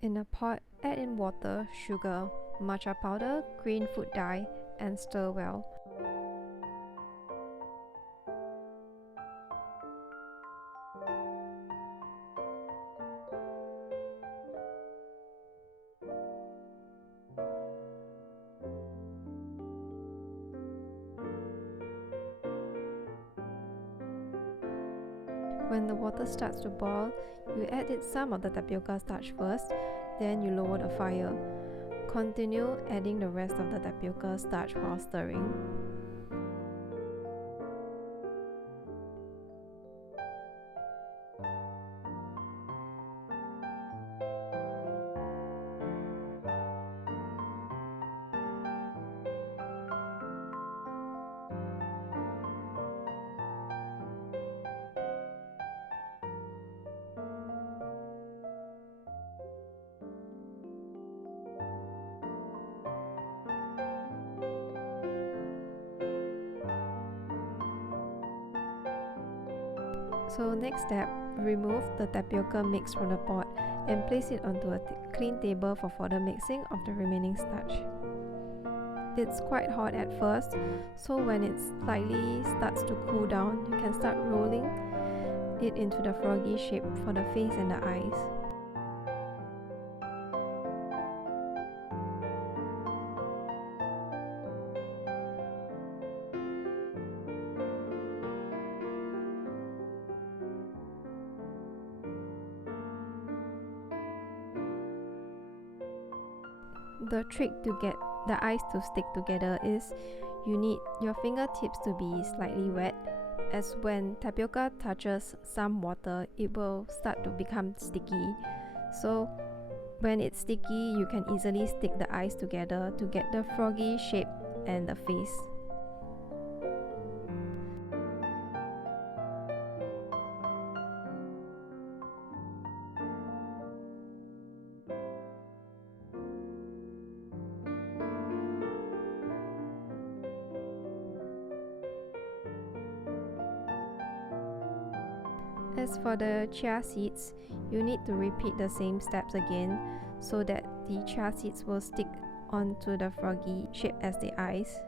In a pot, add in water, sugar, matcha powder, green food dye, and stir well. When the water starts to boil, you add in some of the tapioca starch first, then you lower the fire. Continue adding the rest of the tapioca starch while stirring. So next step, remove the tapioca mix from the pot and place it onto a clean table for further mixing of the remaining starch. It's quite hot at first, so when it slightly starts to cool down, you can start rolling it into the froggy shape for the face and the eyes. The trick to get the eyes to stick together is you need your fingertips to be slightly wet, as when tapioca touches some water, it will start to become sticky. So when it's sticky, you can easily stick the eyes together to get the froggy shape and the face. As for the chia seeds, you need to repeat the same steps again so that the chia seeds will stick onto the froggy shape as the eyes.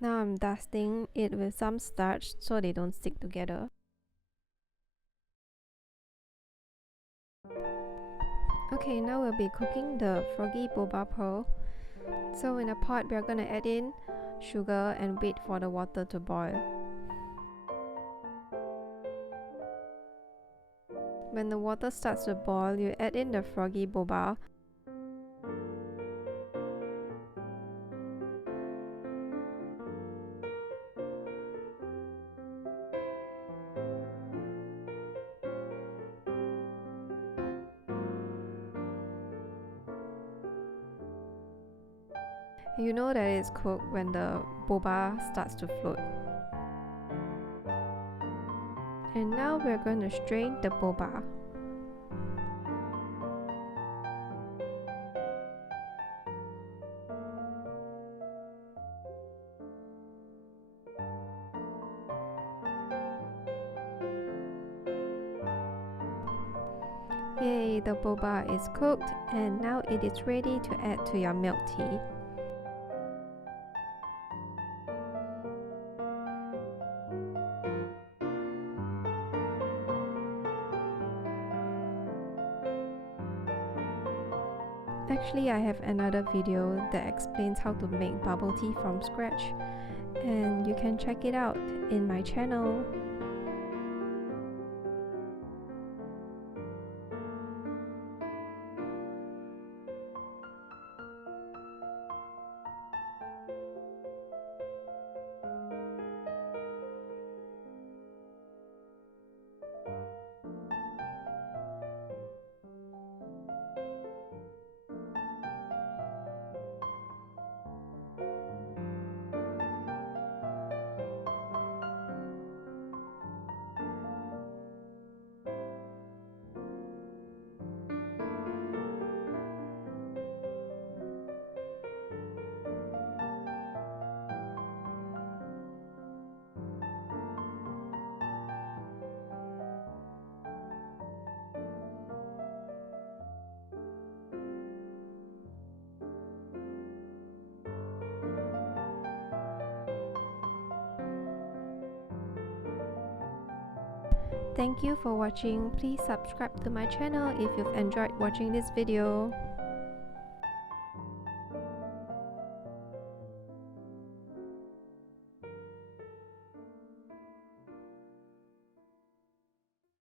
Now I'm dusting it with some starch so they don't stick together. Okay, now we'll be cooking the Froggy Boba Pearl. So in a pot, we're gonna add in sugar and wait for the water to boil. When the water starts to boil, you add in the Froggy Boba. You know that it's cooked when the boba starts to float. And now we're going to strain the boba. Yay, the boba is cooked and now it is ready to add to your milk tea. Actually, I have another video that explains how to make bubble tea from scratch, and you can check it out in my channel. Thank you for watching. Please subscribe to my channel if you've enjoyed watching this video.